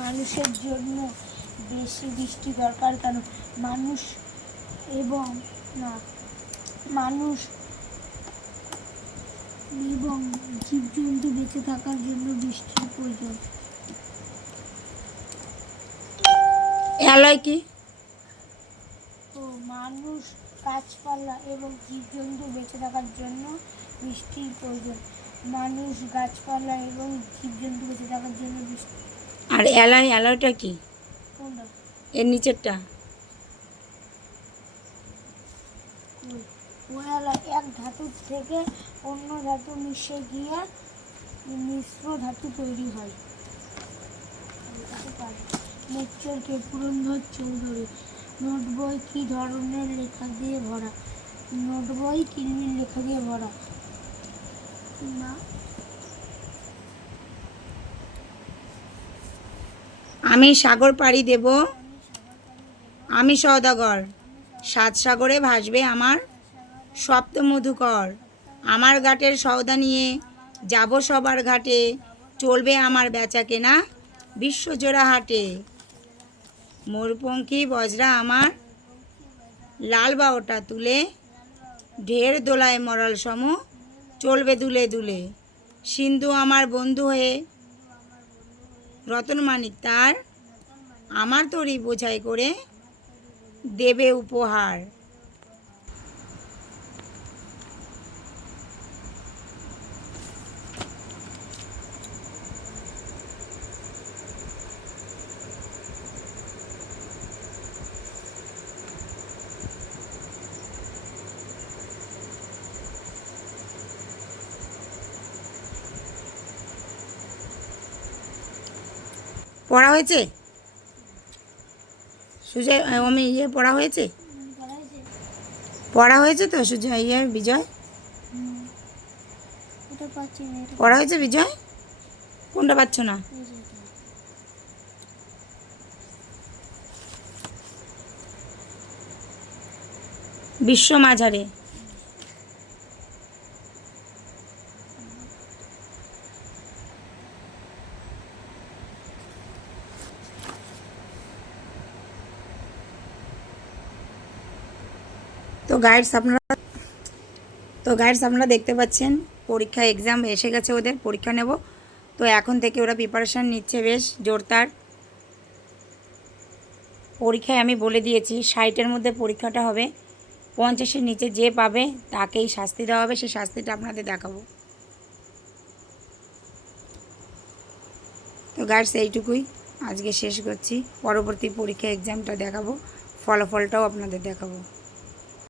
মানুষের জন্য বেশি বৃষ্টি দরকার কেন? মানুষ এবং না মানুষ এবং জীবজন্তু বেঁচে থাকার জন্য বৃষ্টির প্রয়োজন। এলয় কি? ও মানুষ, গাছপালা এবং জীবজন্তু বেঁচে থাকার জন্য বৃষ্টির প্রয়োজন। মানুষ, গাছপালা এবং জীবজন্তু বেঁচে থাকার জন্য বৃষ্টি। আর এলয়টা কি? কোনটা? এর নিচেরটা। ওয়ালা এক ধাতু থেকে অন্য ধাতু মিশে গিয়ে মিশ্র ধাতু তৈরি হয়। লেকচার কে? পুরন্দর চৌধুরী। নোট বই কি ধরনের লেখা দিয়ে ভরা? নোট বই কিরমির লেখা দিয়ে ভরা। না, আমি সাগর পাড়ি দেব, আমি সওদাগর, সাত সাগরে ভাসবে আমার সপ্ত মধুকর। আমার ঘাটের সওদা নিয়ে যাব সবার ঘাটে, চলবে আমার বেচা কেনা বিশ্বজোড়া হাটে। মোরপঙ্খী বজরা আমার লাল বাওটা তুলে, ঢের দোলায় মরাল সম চলবে দুলে দুলে। সিন্ধু আমার বন্ধু হয়ে রতন মানিক তার, আমার তরি বোঝাই করে দেবে উপহার। পড়া হয়েছে সুজয়? পড়া হয়েছে? পড়া হয়েছে তো সুজয়? বিজয় পড়া হয়েছে? বিজয় কোনটা পাচ্ছ না? বিশ্ব মাঝারে। তো গাইডস আপনারা দেখতে পাচ্ছেন পরীক্ষা এক্সাম এসে গেছে, ওদের পরীক্ষা নেব। তো এখন থেকে ওরা প্রিপারেশান নিচ্ছে বেশ জোরদার। পরীক্ষায় আমি বলে দিয়েছি 60-এর মধ্যে পরীক্ষাটা হবে। 50-এর নিচে যে পাবে তাকেই শাস্তি দেওয়া হবে, সেই শাস্তিটা আপনাদের দেখাবো। তো গাইডস এইটুকুই আজকে শেষ করছি। পরবর্তী পরীক্ষা এক্সামটা দেখাবো, ফলাফলটাও আপনাদের দেখাবো।